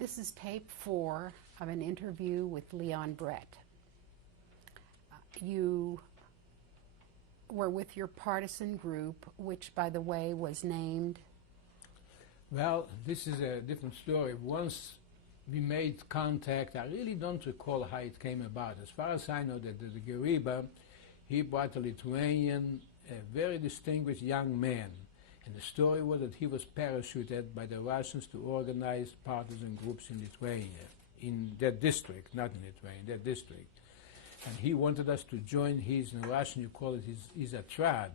This is tape 4 of an interview with Leon Brett. You were with your partisan group, which, by the way, was named... Well, this is a different story. Once we made contact, I really don't recall how it came about. As far as I know, that the Geriba, he brought a Lithuanian, a very distinguished young man. And the story was that he was parachuted by the Russians to organize partisan groups in Lithuania, in that district, not in Lithuania, that district. And he wanted us to join his, in Russian you call it his atrad.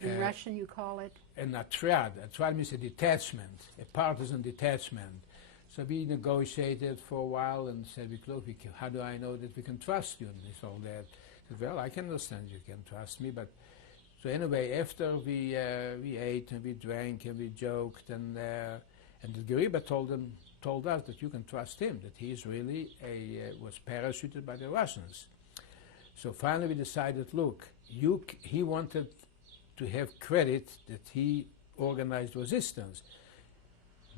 In Russian you call it? An atrad. Atrad means a detachment, a partisan detachment. So we negotiated for a while and said, look, how do I know that we can trust you? And this all that. I said, well, I can understand you can trust me, but... So anyway, after we ate and we drank and we joked, and the Geriba told us that you can trust him, that he is really was parachuted by the Russians. So finally we decided, look, he wanted to have credit that he organized resistance,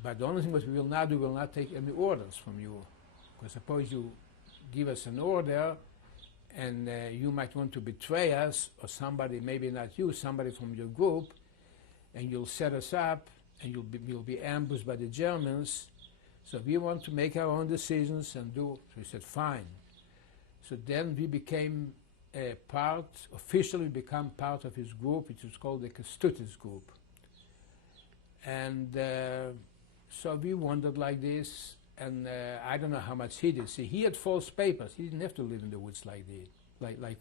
but the only thing was we will not take any orders from you, because suppose you give us an order and you might want to betray us, or somebody, maybe not you, somebody from your group, and you'll set us up, and you'll be ambushed by the Germans. So we want to make our own decisions and do. So we said, fine. So then we became officially become part of his group, which was called the Kęstutis group. And so we wandered like this. And I don't know how much he did. See, he had false papers. He didn't have to live in the woods like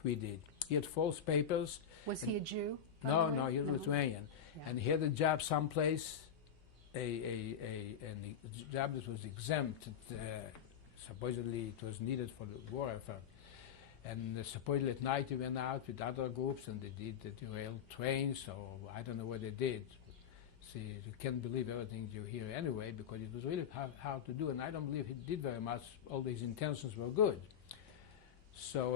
we did. He had false papers. Was he a Jew? No, he was Lithuanian. Yeah. And he had a job someplace, a job that was exempt. Supposedly it was needed for the war effort. And supposedly at night he went out with other groups and they derailed trains, or I don't know what they did. See, you can't believe everything you hear anyway, because it was really hard to do, and I don't believe he did very much. All his intentions were good. So,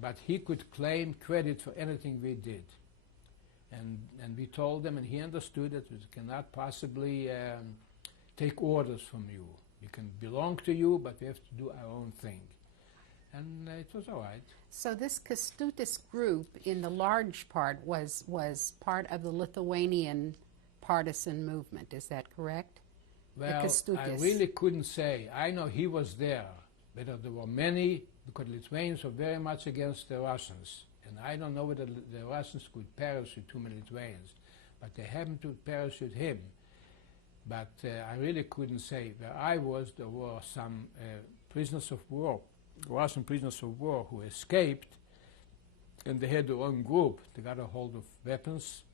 but he could claim credit for anything we did. And we told him, and he understood that we cannot possibly take orders from you. We can belong to you, but we have to do our own thing. And it was all right. So this Kęstutis group, in the large part, was part of the Lithuanian partisan movement, is that correct? Well, I really couldn't say. I know he was there, but there were many, because Lithuanians were very much against the Russians. And I don't know whether the Russians could parachute too many Lithuanians, but they happened to parachute him. But I really couldn't say. Where I was, there were some prisoners of war, Russian prisoners of war, who escaped, and they had their own group. They got a hold of weapons,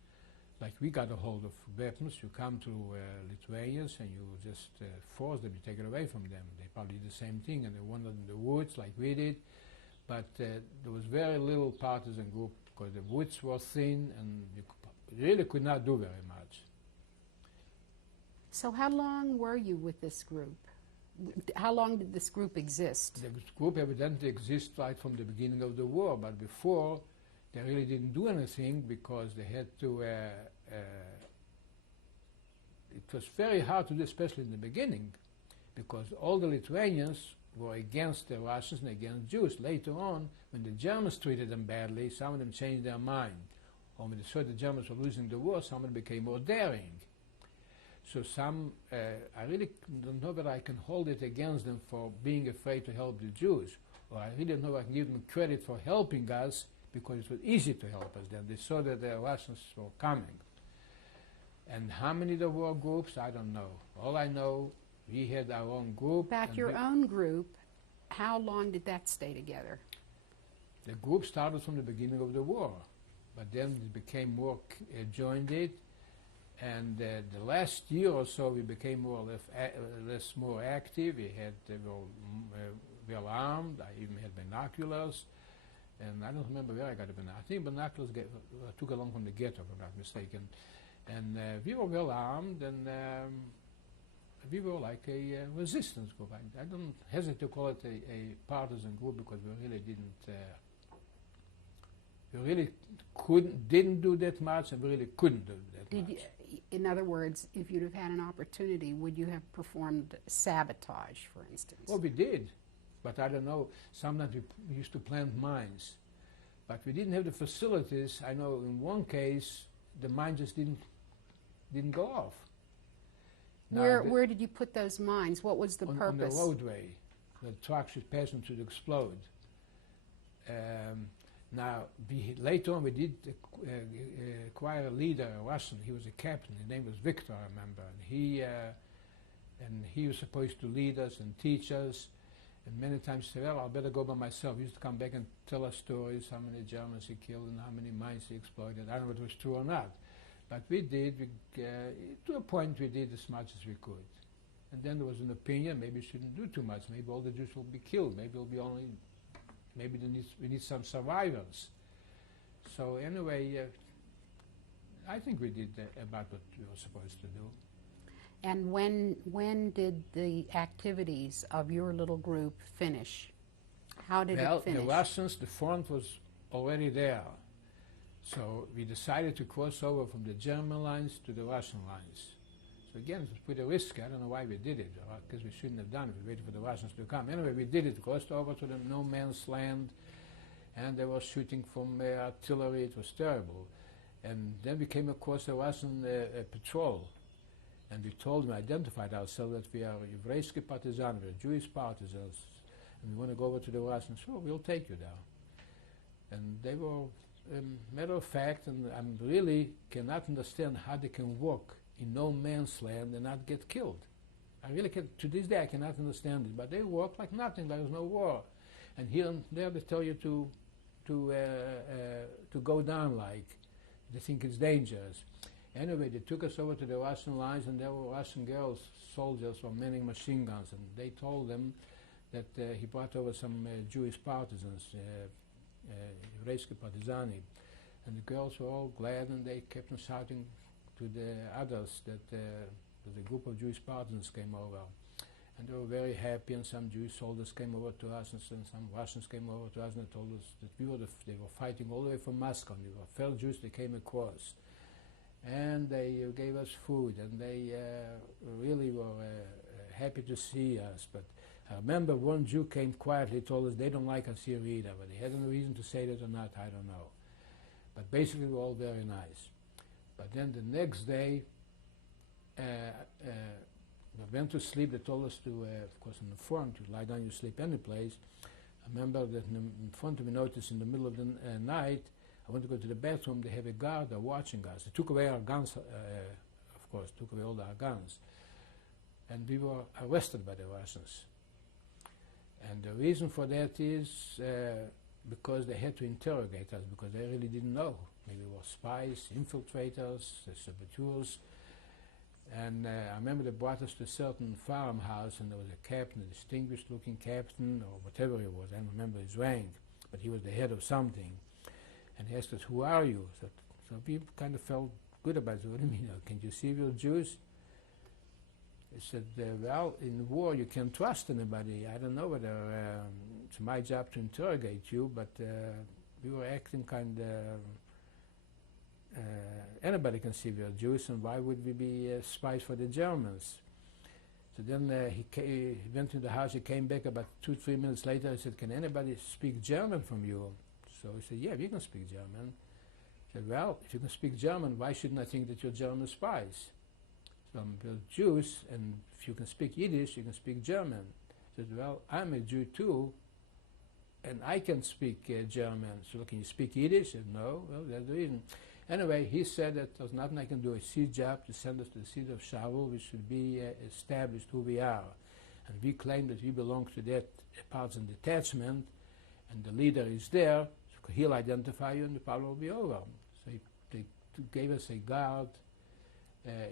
like we got a hold of weapons. You come to Lithuanians and you just force them, you take it away from them. They probably did the same thing, and they wandered in the woods like we did. But there was very little partisan group, because the woods were thin and you really could not do very much. So how long were you with this group? How long did this group exist? The group evidently existed right from the beginning of the war, but before they really didn't do anything, because they had to, it was very hard to do, especially in the beginning, because all the Lithuanians were against the Russians and against Jews. Later on, when the Germans treated them badly, some of them changed their mind. Or when they saw the Germans were losing the war, some of them became more daring. So some, I really don't know that I can hold it against them for being afraid to help the Jews. Or I really don't know if I can give them credit for helping us, because it was easy to help us then. They saw that the Russians were coming. And how many there were groups, I don't know. All I know, we had our own group. About your own group, how long did that stay together? The group started from the beginning of the war, but then it became more joined it. And the last year or so, we became more or less more active. We were well armed. I even had binoculars. And I don't remember where I got the binoculars. I think binoculars took along from the ghetto, if I'm not mistaken. And we were well armed, and we were like a resistance group. I don't hesitate to call it a partisan group, because we really didn't, didn't do that much, and we really couldn't do that much. in other words, if you'd have had an opportunity, would you have performed sabotage, for instance? Well, we did, but I don't know. Sometimes we used to plant mines, but we didn't have the facilities. I know in one case the mine just didn't go off. Now, Where did you put those mines? What was the on purpose? the roadway. The truck should pass and should explode. Now, later on, we did acquire a leader, a Russian. He was a captain. His name was Victor, I remember. And he was supposed to lead us and teach us. And many times he said, well, I'll better go by myself. He used to come back and tell us stories, how many Germans he killed and how many mines he exploded. I don't know if it was true or not. But we did, to a point, we did as much as we could. And then there was an opinion, maybe we shouldn't do too much. Maybe all the Jews will be killed. Maybe it'll be only, maybe we need some survivors. So anyway, I think we did about what we were supposed to do. And when did the activities of your little group finish? How did it finish? The Russians, the front was already there. So we decided to cross over from the German lines to the Russian lines. So again, it was pretty risky. I don't know why we did it, because we shouldn't have done it. We waited for the Russians to come. Anyway, we did it, crossed over to the no man's land, and they were shooting from artillery. It was terrible. And then we came across a Russian patrol, and we told them, identified ourselves that we are Еврейский partisan, we're Jewish partisans, and we want to go over to the Russians. Sure, we'll take you there. And they were matter of fact, and I really cannot understand how they can walk in no man's land and not get killed. I really can, to this day I cannot understand it, but they walk like nothing, there was no war. And here and there they tell you to go down, like they think it's dangerous. Anyway, they took us over to the Russian lines, and there were Russian girls, soldiers were manning machine guns, and they told them that he brought over some Jewish partisans, Еврейские партизаны, and the girls were all glad, and they kept on shouting to the others that a group of Jewish partisans came over, and they were very happy. And some Jewish soldiers came over to us, and some Russians came over to us, and they told us that they were fighting all the way from Moscow. And we were fellow Jews. They came across, and they gave us food, and they really were happy to see us. But I remember one Jew came quietly, told us they don't like us here either, but he had no reason to say that or not, I don't know. But basically we were all very nice. But then the next day, we went to sleep. They told us to, of course in the front, you lie down, you sleep any place. I remember that in front of me, noticed in the middle of the night, I went to go to the bathroom, they have a guard there watching us. They took away our guns, of course, took away all our guns. And we were arrested by the Russians. And the reason for that is because they had to interrogate us, because they really didn't know. Maybe we were spies, infiltrators, saboteurs. And I remember they brought us to a certain farmhouse, and there was a captain, a distinguished-looking captain, or whatever he was. I don't remember his rank, but he was the head of something. And he asked us, "Who are you?" So we kind of felt good about it. What do you mean? Can you see we're Jews? He said, well, in war you can't trust anybody. I don't know whether it's my job to interrogate you, but we were acting kind of, anybody can see we are Jews, and why would we be spies for the Germans? So then he went to the house, he came back about 2-3 minutes later. He said, "Can anybody speak German from you?" So he said, "Yeah, we can speak German." He said, "Well, if you can speak German, why shouldn't I think that you're German spies? So we're Jews, and if you can speak Yiddish, you can speak German." He said, "Well, I'm a Jew too, and I can speak German. So can you speak Yiddish?" I said, "No." Well, that's the reason. Anyway, he said that there's nothing I can do. It's his job to send us to the city of Shaul. We should be established who we are. And we claim that we belong to that partisan detachment, and the leader is there. So he'll identify you, and the problem will be over. So they gave us a guard,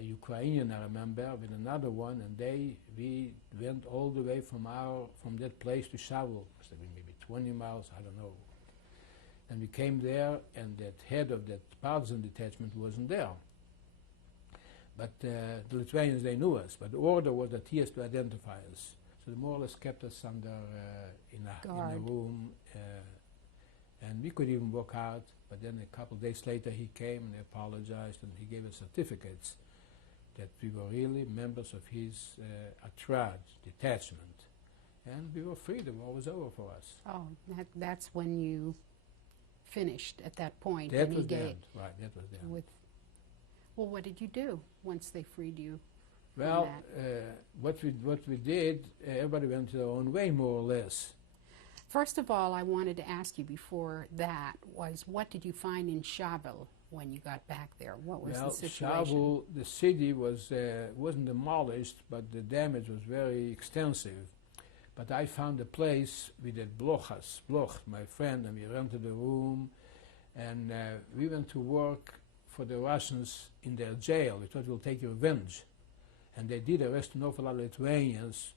Ukrainian, I remember, with another one, and we went all the way from that place to Shaul. So maybe 20 miles, I don't know. And we came there, and that head of that partisan detachment wasn't there. But the Lithuanians, they knew us, but the order was that he has to identify us. So they more or less kept us under in a room, and we could even walk out. But then a couple of days later he came and he apologized, and he gave us certificates. that we were really members of his Atrad detachment, and we were free. The war was over for us. Oh, that's when you finished at that point. That and was he the gave end. Right, that was the end. with. Well, what did you do once they freed you? Well, what we did, everybody went their own way, more or less. First of all, I wanted to ask you before that was what did you find in Shavil when you got back there? What was the situation? Shavil, the city wasn't demolished, but the damage was very extensive. But I found a place with that Bloch, my friend, and we rented a room, and we went to work for the Russians in their jail. We thought we'll take revenge. And they did arrest an awful lot of Lithuanians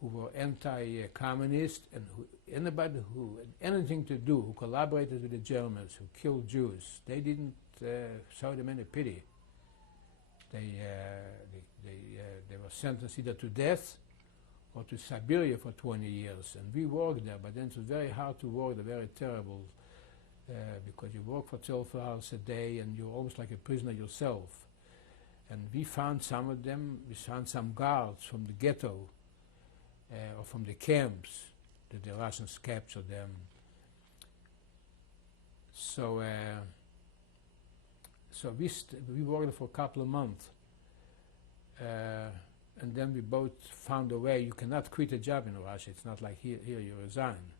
who were anti-communist, and anybody who had anything to do, who collaborated with the Germans, who killed Jews, they didn't show them any pity. They were sentenced either to death or to Siberia for 20 years. And we worked there, but then it was very hard to work, very terrible, because you work for 12 hours a day and you're almost like a prisoner yourself. And we found some of them, we found some guards from the ghetto or from the camps that the Russians captured them. So, so we worked for a couple of months. And then we both found a way. You cannot quit a job in Russia. It's not like here you resign.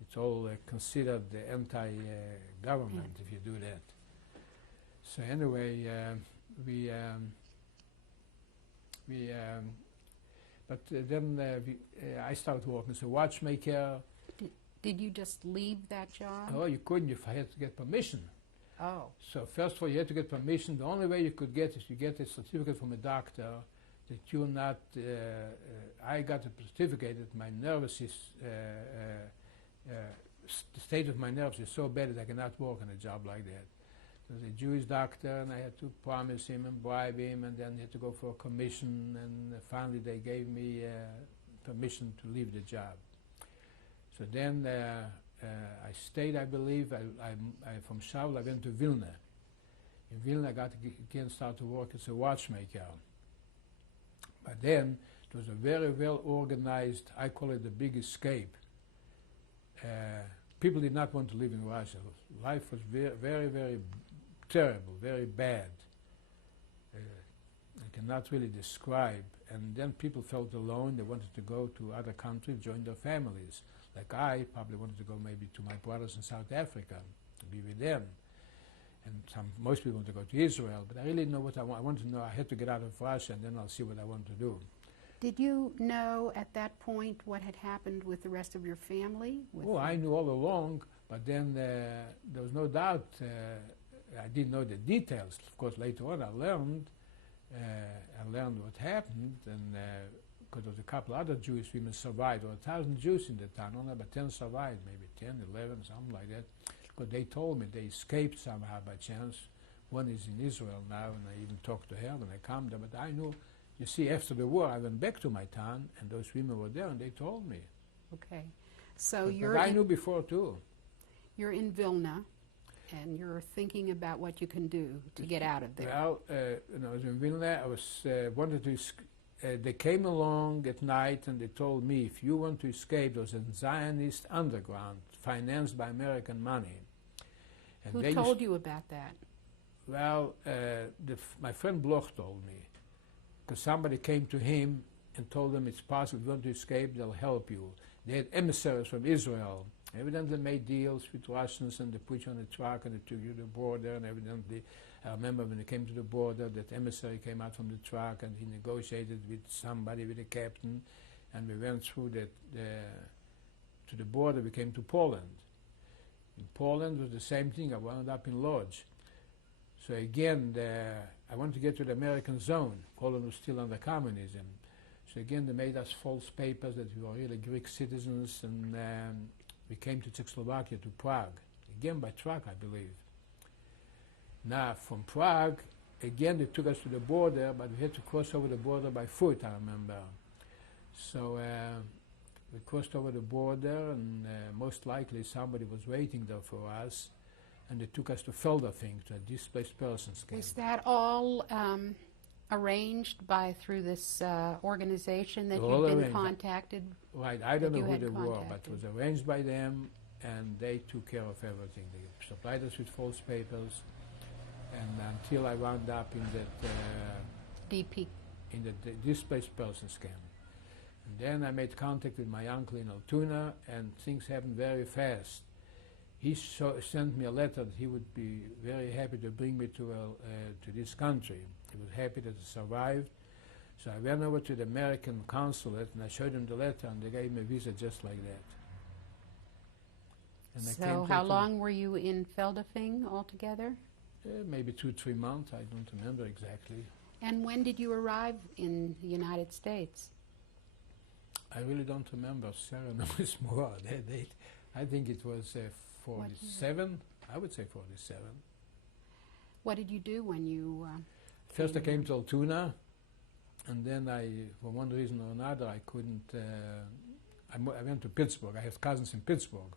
It's all considered the anti-government if you do that. So anyway, I started working as a watchmaker. Did you just leave that job? Oh, you couldn't. You had to get permission. Oh. So first of all, you had to get permission. The only way you could get is you get a certificate from a doctor that you're not. I got a certificate that my nervous is. The state of my nerves is so bad that I cannot work on a job like that. There was a Jewish doctor, and I had to promise him and bribe him, and then he had to go for a commission, and finally they gave me permission to leave the job. So then I stayed, I believe, from Shavil I went to Vilna. In Vilna I got to again start to work as a watchmaker. But then it was a very well organized, I call it the big escape. People did not want to live in Russia. Life was very, very terrible, very bad. I cannot really describe. And then people felt alone. They wanted to go to other countries, join their families. Like I probably wanted to go maybe to my brothers in South Africa, to be with them. And most people want to go to Israel. But I really didn't know what I want. I wanted to know I had to get out of Russia, and then I'll see what I want to do. Did you know at that point what had happened with the rest of your family? Oh, I knew all along, but then there was no doubt. I didn't know the details. Of course, later on I learned what happened, and because there was a couple other Jewish women survived. There were 1,000 Jews in the town, only about 10 survived, maybe 10, 11, something like that. Because they told me they escaped somehow by chance. One is in Israel now, and I even talked to her when I come there, but I knew. You see, after the war, I went back to my town, and those women were there, and they told me. Okay, so but I knew before too. You're in Vilna, and you're thinking about what you can do to get out of there. Well, when I was in Vilna, I was wanted to. They came along at night, and they told me, if you want to escape, there was a Zionist underground financed by American money. And who told you about that? Well, my friend Bloch told me. Because somebody came to him and told him it's possible, if you want to escape, they'll help you. They had emissaries from Israel. Evidently made deals with Russians, and they put you on a truck and they took you to the border, and evidently, I remember when they came to the border, that emissary came out from the truck and he negotiated with somebody, with a captain, and we went through to the border. We came to Poland. In Poland was the same thing. I wound up in Lodz. So again, I wanted to get to the American zone. Poland was still under communism. So again, they made us false papers that we were really Greek citizens, and we came to Czechoslovakia, to Prague. Again by truck, I believe. Now, from Prague, again, they took us to the border, but we had to cross over the border by foot, I remember. So we crossed over the border, and most likely somebody was waiting there for us. And they took us to Feldafing, to a displaced persons camp. Was that all arranged through this organization that All you've been arranged. contacted? Right, I don't that know you who they had were, but it contacted. was arranged by them, and they took care of everything. They supplied us with false papers, and until I wound up in that DP. in the displaced person scam. And then I made contact with my uncle in Altoona, and things happened very fast. He sent me a letter that he would be very happy to bring me to this country. He was happy that I survived. So I went over to the American consulate and I showed them the letter, and they gave me a visa just like that. And I came So to how Altoona. long were you in Feldafing altogether? Maybe 2-3 months, I don't remember exactly. And when did you arrive in the United States? I really don't remember. Sarah knows more. That date. I think it was 47. I would say 47. What did you do when you... First I came to Altoona, and then for one reason or another, I couldn't... I went to Pittsburgh. I have cousins in Pittsburgh.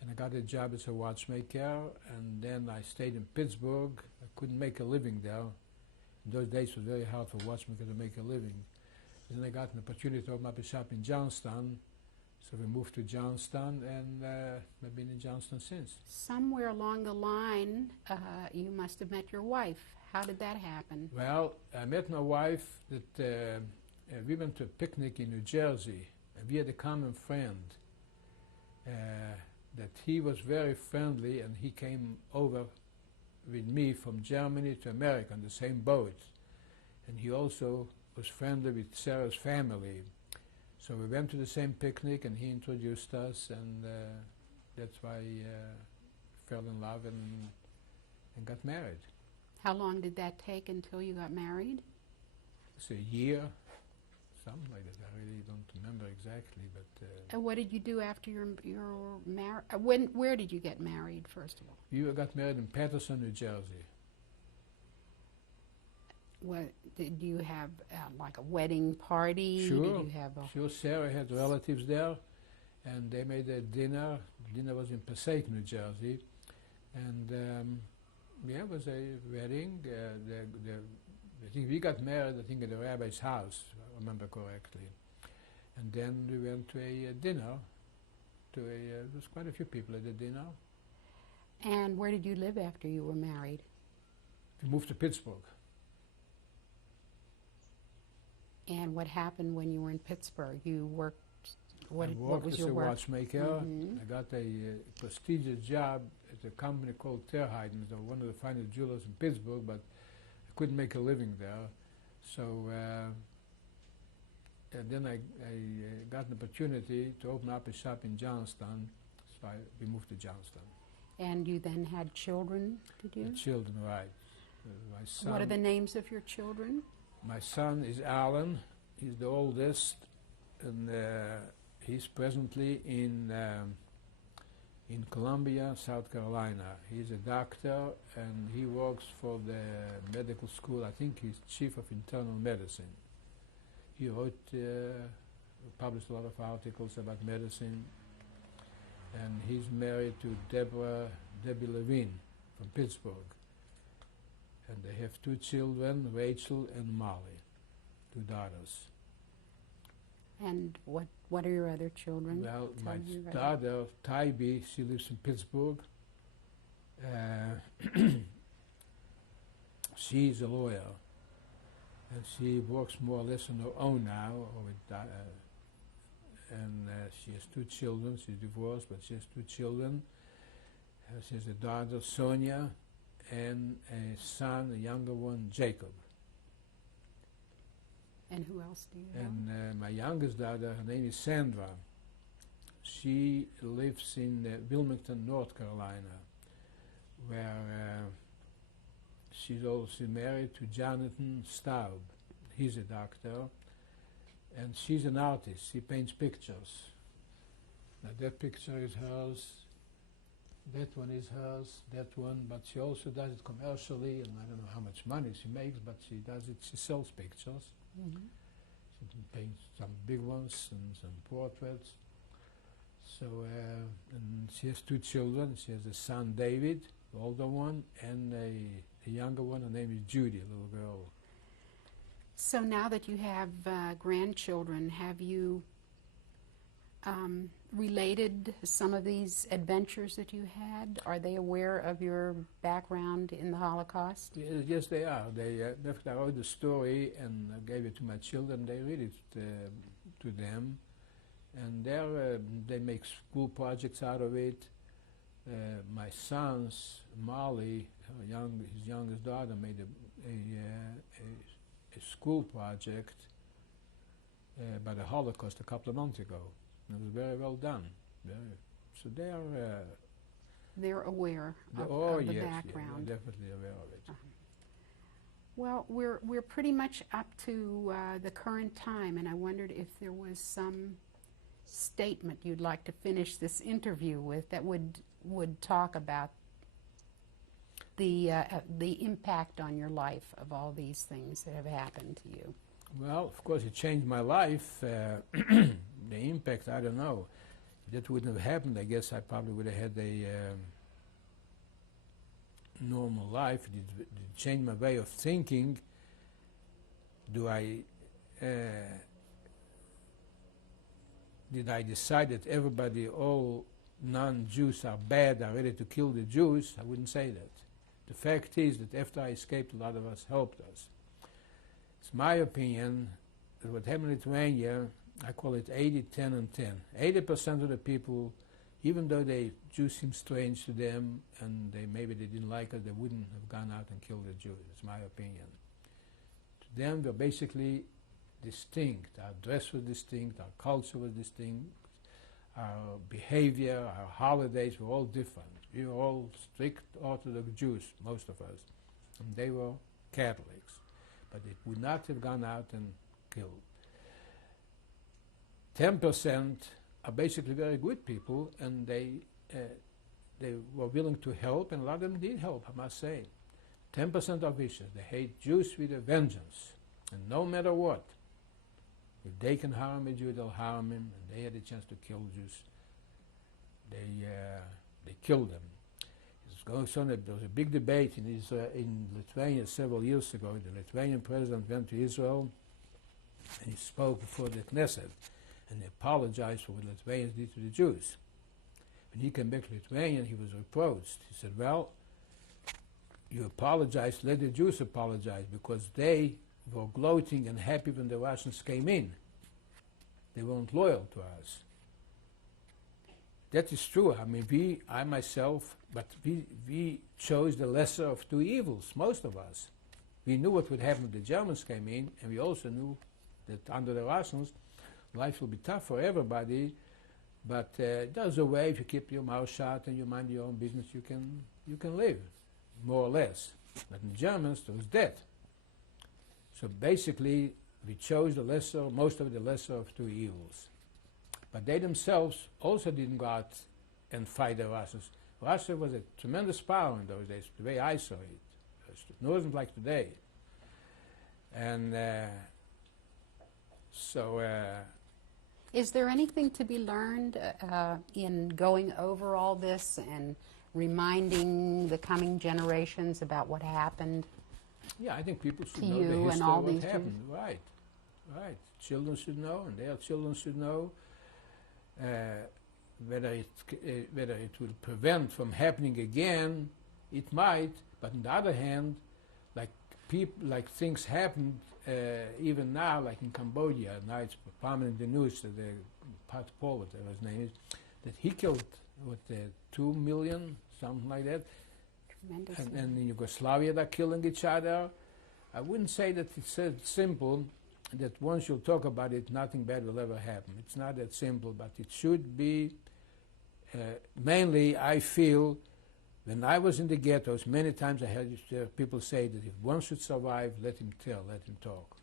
And I got a job as a watchmaker, and then I stayed in Pittsburgh. I couldn't make a living there. In those days it was very hard for a watchmaker to make a living. Then I got an opportunity to open up a shop in Johnstown, so we moved to Johnstown, and I've been in Johnstown since. Somewhere along the line, you must have met your wife. How did that happen? Well, I met my wife that we went to a picnic in New Jersey, and we had a common friend that he was very friendly, and he came over with me from Germany to America on the same boat. And he also was friendly with Sarah's family. So we went to the same picnic, and he introduced us, and that's why I fell in love and got married. How long did that take until you got married? It's a year, something like that. I really don't remember exactly, but And what did you do after your marriage? Where did you get married, first of all? we got married in Patterson, New Jersey. What, did you have like a wedding party? Sure, Did you have a... sure. Sarah had relatives there, and they made a dinner. The dinner was in Passaic, New Jersey, and yeah, it was a wedding. I think we got married, I think, at the rabbi's house, if I remember correctly. And then we went to a dinner. There was quite a few people at the dinner. And where did you live after you were married? We moved to Pittsburgh. And what happened when you were in Pittsburgh? You worked... What I what worked was as your a work? watchmaker. Mhm. I got a prestigious job at a company called Terheiden, one of the finest jewelers in Pittsburgh, but I couldn't make a living there. So and then I got an opportunity to open up a shop in Johnstown, so we moved to Johnstown. And you then had children, did you? The children, right. My son, What are the names of your children? my son is Alan. He's the oldest, and he's presently in Columbia, South Carolina. He's a doctor, and he works for the medical school. I think he's chief of internal medicine. He wrote, published a lot of articles about medicine, and he's married to Debbie Levine from Pittsburgh. And they have 2 children, Rachel and Molly, 2 daughters. And what are your other children? Well, Tell my me your other- daughter, Tybee, she lives in Pittsburgh. She's a lawyer, and she works more or less on her own now. She has 2 children. She's divorced, but she has 2 children. She has a daughter, Sonia, and a son, a younger one, Jacob. And who else do you have? And my youngest daughter, her name is Sandra. She lives in Wilmington, North Carolina, where she's also married to Jonathan Staub. He's a doctor, and she's an artist. She paints pictures. Now that picture is hers, that one is hers, that one, but she also does it commercially, and I don't know how much money she makes, but she does it, she sells pictures. Mhm. She paints some big ones and some portraits. So, and she has 2 children. She has a son, David, the older one, and a younger one. Her name is Judy, a little girl. So now that you have grandchildren, have you related some of these adventures that you had? Are they aware of your background in the Holocaust? Yes, they are. They I wrote the story and I gave it to my children. They read it to them, and they make school projects out of it. My sons, Molly, his youngest daughter, made a school project about the Holocaust a couple of months ago. It was very well done. So they are. They're aware of the yes, background. they're definitely aware of it. Well, we're pretty much up to the current time, and I wondered if there was some statement you'd like to finish this interview with that would talk about the impact on your life of all these things that have happened to you. Well, of course, it changed my life. The impact, I don't know. If that wouldn't have happened, I guess I probably would have had a normal life. It changed my way of thinking. Did I decide that everybody, all non-Jews are bad, are ready to kill the Jews? I wouldn't say that. The fact is that after I escaped, a lot of us helped us. It's my opinion that what happened in Lithuania, I call it 80, 10, and 10. 80% of the people, even though Jews seem strange to them and maybe they didn't like us, they wouldn't have gone out and killed the Jews. It's my opinion. To them, we're basically distinct. Our dress was distinct, our culture was distinct, our behavior, our holidays were all different. We were all strict Orthodox Jews, most of us, and they were Catholics. But it would not have gone out and killed. 10% are basically very good people, and they were willing to help, and a lot of them did help, I must say. 10% are vicious. They hate Jews with a vengeance, and no matter what, if they can harm a Jew, they'll harm him, and they had a chance to kill Jews. They killed them. There was a big debate in Lithuania several years ago. The Lithuanian president went to Israel, and he spoke before the Knesset, and he apologized for what Lithuanians did to the Jews. When he came back to Lithuania, he was reproached. He said, well, you apologize, let the Jews apologize, because they were gloating and happy when the Russians came in. They weren't loyal to us. That is true. I mean, I myself, but we chose the lesser of two evils, most of us. We knew what would happen if the Germans came in, and we also knew that under the Russians, life will be tough for everybody, but there's a way, if you keep your mouth shut and you mind your own business, you can live, more or less. But in the Germans, there was death. So basically, we chose most of the lesser of two evils. But they themselves also didn't go out and fight the Russians. Russia was a tremendous power in those days, the way I saw it. It wasn't like today. And is there anything to be learned in going over all this and reminding the coming generations about what happened? Yeah, I think people should to know you the history and all of what these happened. Right. Children should know, and their children should know. Whether it will prevent from happening again, it might. But on the other hand, like things happened even now, like in Cambodia. Now it's prominent in the news that Pat Paul, whatever his name is, that he killed 2 million, something like that. Tremendous. And in Yugoslavia, they're killing each other. I wouldn't say that it's so simple that once you talk about it, nothing bad will ever happen. It's not that simple, but it should be. Mainly, I feel, when I was in the ghettos, many times I had people say that if one should survive, let him tell, let him talk.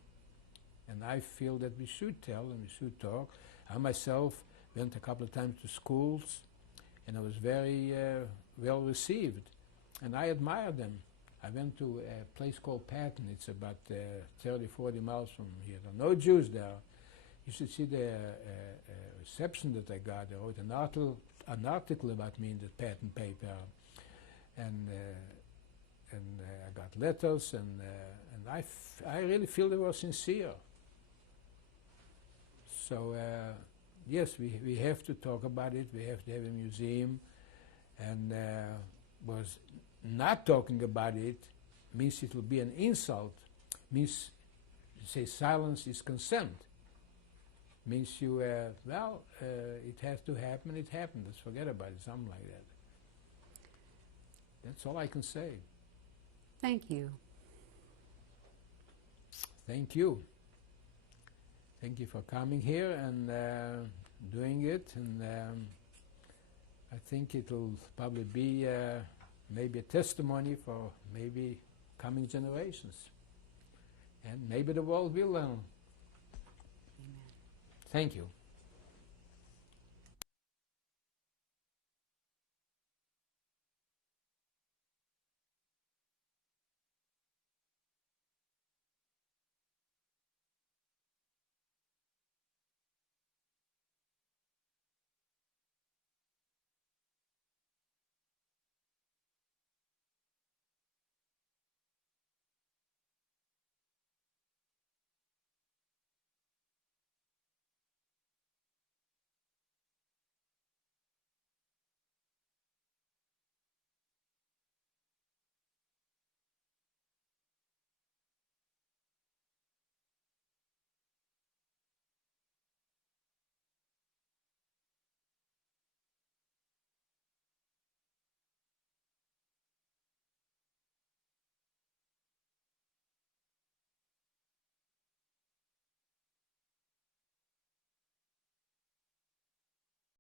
And I feel that we should tell and we should talk. I myself went a couple of times to schools, and I was very well received, and I admired them. I went to a place called Patton. It's about 30, 40 miles from here. There are no Jews there. You should see the reception that I got. They wrote an article about me in the Patton paper, and I got letters and and I really feel they were sincere. So yes, we have to talk about it. We have to have a museum, and was not talking about it means it will be an insult. Means say silence is consent. Means you well, it has to happen. It happened. Let's forget about it. Something like that. That's all I can say. Thank you. Thank you. Thank you for coming here and doing it, and I think it will probably be maybe a testimony for maybe coming generations, and maybe the world will learn. Amen. Thank you.